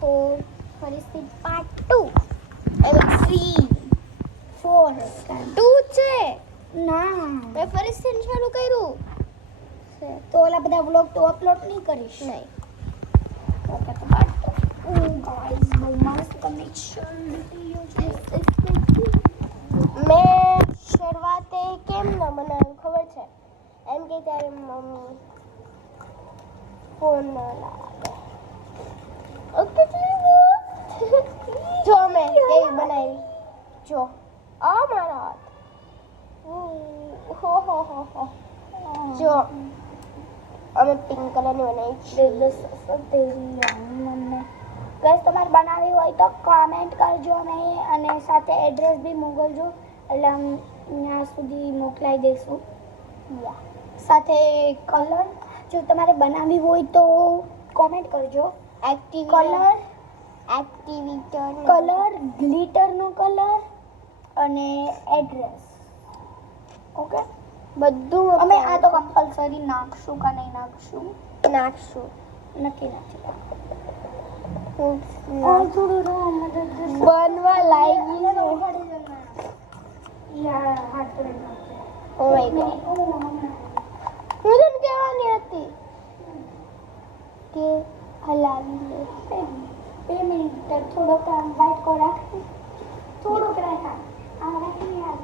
તો ફરીથી પાર્ટ 2 એમ 3 4 2 છે ના મેં ફરીથી ચાલુ કર્યું તો ઓલા બધા વ્લોગ તો અપલોડ નહીં કરીશ નહીં ઓકે તો પાર્ટ ગાઈસ બહુ મસ્ત કનેક્શન મેં શરૂઆતે કેમ ન બનાવ્યું ખબર છે એમ કે ત્યારે મમ્મી ફોન ન લાવે ઓકે જો મેં કેવી બનાવી જો આ મારા હાથ હો હો હો હો જો અમે પિંક કલરની બનાવી ગાઈસ તમારે બનાવી હોય તો કમેન્ટ કરજો અને સાથે એડ્રેસ બી મોકલજો એટલે અમે ત્યાં સુધી મોકલાઈ દઈશું સાથે કલર જો તમારે બનાવવી હોય તો કોમેન્ટ કરજો કલર ગ્લિટરનો કલર અને એડ્રેસ ઓકે બધું અમે આ તો કમ્પલસરી નાખશું કે નહીં નાખશું નાખશું નક્કી નથી બનવા લાગી છે ઓ માય ગોડ હું તને કહેવાની હતી કે હલાવી લે 2 મિનિટ થોડોક વાઇટ કો રાખ થોડોક રાખા આમ રાખી યાર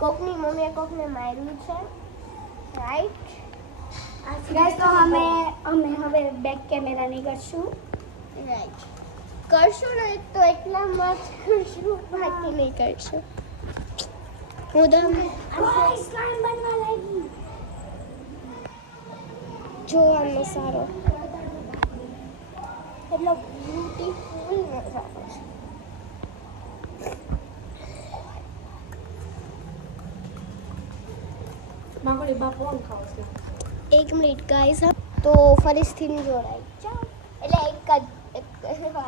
કોકની મમ્મીએ કોકને માર્યું છે રાઈટ ગાઈસ તો અમે હવે બેક કેમેરા નહીં કરશું રાઈટ કરશું ને તો એકલામાં જ કરશું બાકી નહીં કરશું હું તો સ્લાઇમ બનવા લાગી જોવામાં સારો એટલો બ્યુટીફુલ નજારો છે માગોલી બાપુ આમ ખાવ છે 1 મિનિટ ગાઈસ તો ફરીથી જોડાઈ જાઓ એટલે એક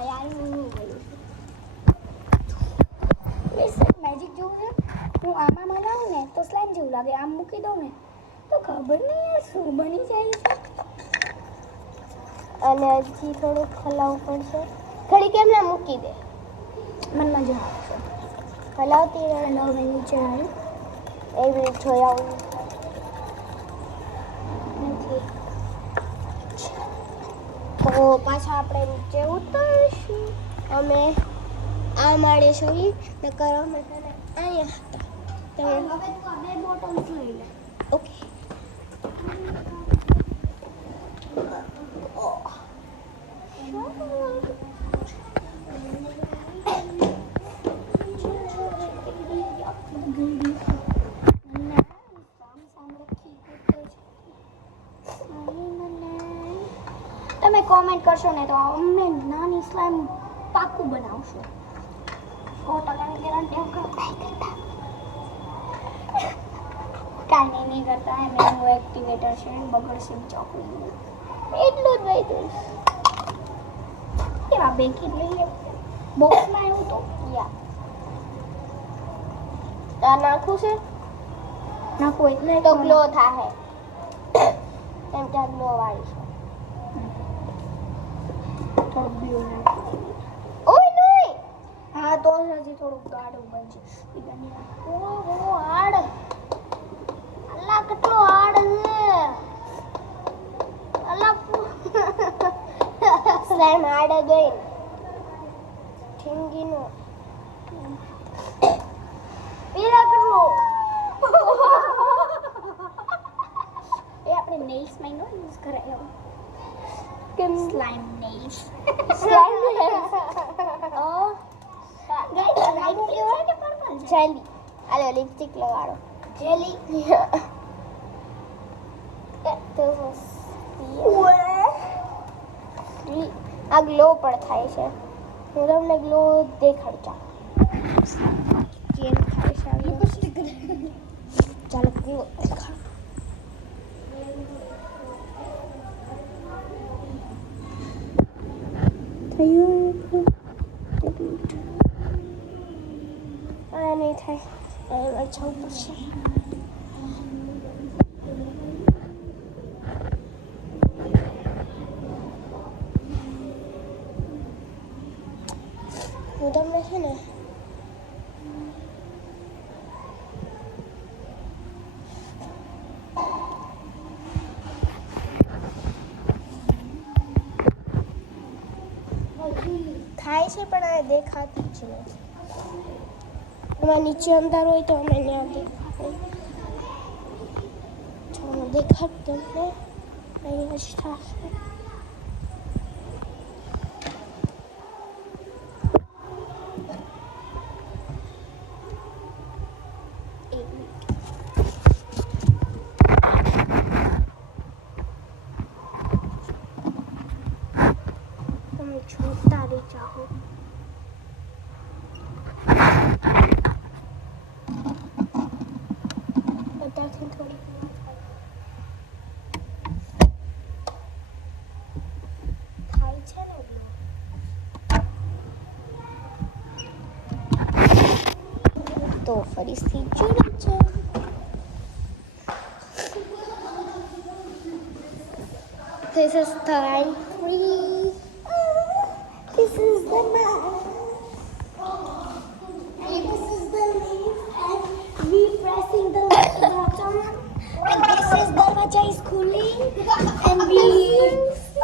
યાર હું બોલું મેજિક જેવું છે હું આમાં બનાવું ને તો સ્લાઇમ જેવું લાગે આમ મૂકી દઉં ને તો ખબર નહીં યાર શું બની જાય છે અને હજી થોડુંક હલાવવું પડશે ઘડી કેમ ના મૂકી દે મને મજા આવશે હલાવતી રહે હલાવ નીચે આવે એવી જોઈ આવું તો પાછા આપણે નીચે ઉતરશું અમે આ માળે છીએ નકર અમે તને અહીંયા હતા હવે તું બે બોટલ્સ લઈ લે ઓકે તમે કોમેન્ટ કરશો ને તો અમને નાની સ્લાઇમ પાકું બનાવશો 100% ગેરંટી આપો કાંઈ નહીં કરતા એનું એક્ટિવેટર છે બગડશે ચોકડી એટલું જ રહી એવા બેકી લઈએ બોક્સમાં એવું તો યા આ નાખું છે નાખો એટલે તો ગ્લો થાય એમ કે ગ્લો વાળી છે થોડું બ્લુ ઓય નહીં હા તો હજી થોડુંક ગાઢું બનશે ઓહો આડ અલ્લા કેટલો આડ છે અલ્લા સ્લાઇમ આડ ગઈ ઠીંગીનો પીલા કેટલો એ આપણે નેલ્સમાં નો યુઝ કરાય કેમ સ્લાઇમ નેલ્સ સ્લાઇમ ઓ ગાઈસ લાઈટ ફ્લેવર કે પર્પલ છે જેલી આલો લિપસ્ટિક લગાડો જેલી તો આ ગ્લો પણ થાય છે હું તમને ગ્લો દેખાડતા કેમ કાંઈ નહીં થાય. એમાં જવું પડશે. હું તમને છે ને થાય છે પણ આ દેખાતું જ નથી. એમાં નીચે અંધારું હોય તો અમે ત્યાં દેખાય દેખાતું ને અહીંયા જ થશે. તમે જોતા રહી જાઓ. બધાથી થોડી થાય છે ને તો ફરીથી જોડે છે. This is time 3. This is the map. This is the leaf and we pressing the button. And this is Darwaja is cooling. And we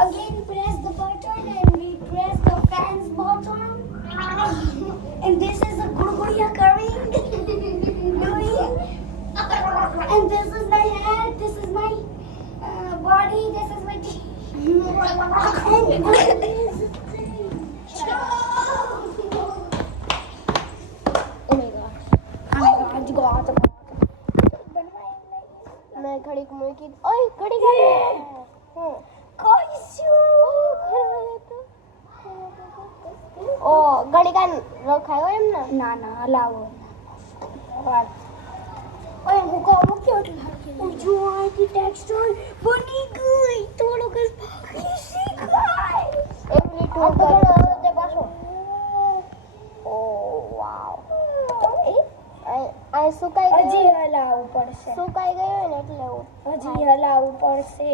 again press the button and we press the fans button. And this is a gurguria currying. Doing. And this is my head. This is my body. This is my teeth. मैं घड़ी को मुड़ की ओए घड़ी घड़ी ओ घड़ी का रखायो एम ना ना लाવો ओए હું કહું મૂક્યો જો આ की टेक्सचर બની ગઈ થોડો કસ ભાગી શીખાય એવલી ટુ તે પાછો ઓ વાવ આ સુકાઈ ગયો હજી હલાવવું પડશે સુકાઈ ગયો ને એટલે હજી હલાવવું પડશે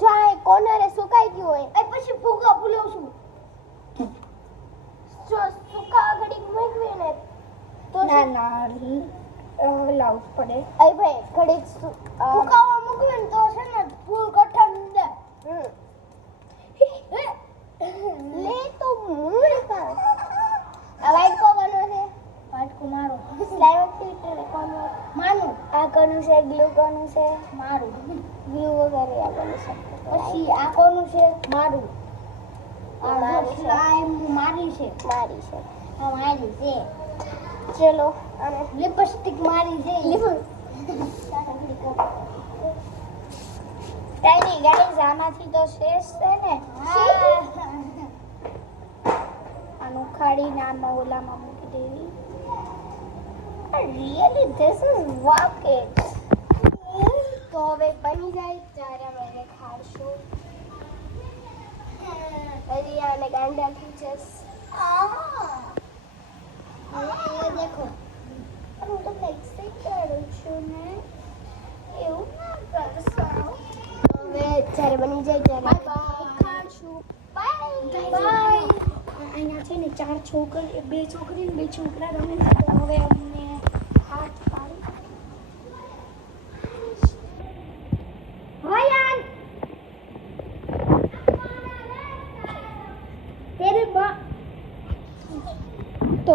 જો આ કોર્નરે સુકાઈ ગયું હોય એ પછી ફૂગા ફૂલાવશું જો સુકા ઘડી મૂકવી ને તો ના ના હલાવવું પડે એ ભાઈ ઘડી ફૂકાવા મૂકવી ને તો છે ને ફૂલ કઠણ દે લે તો મૂળ કા આ વાઈટ કોવાનો છે વાટકો મારો સ્લાઇમ એક્ટિવિટી ને કોનો માનું આ કોનું છે ગ્લુ કોનું છે મારું ગ્લુ વગેરે આ બની શકે પછી આ કોનું છે મારું આ સ્લાઇમ મારી છે હા મારી છે ચલો અને લિપસ્ટિક મારી છે ટાઈની ગાઈઝ આનાથી તો શેષ છે ને આનું ખાડીને આમાં ઓલામાં મૂકી દેવી Really, this is rocket. તો હવે બની જાય ત્યારે અમે એને ખાશું હજી આને ગાંડા ફીચર્સ દેખો હું તો એક્સાઇટ કરું છું ને એવું ના કરશો હવે જ્યારે બની જાય ત્યારે ખાશું બાય અહીંયા છે ને 4 છોકરી 2 છોકરી ને 2 છોકરા રમે તો હવે અમને હાથ પાડી ભયાન તેરે બા તો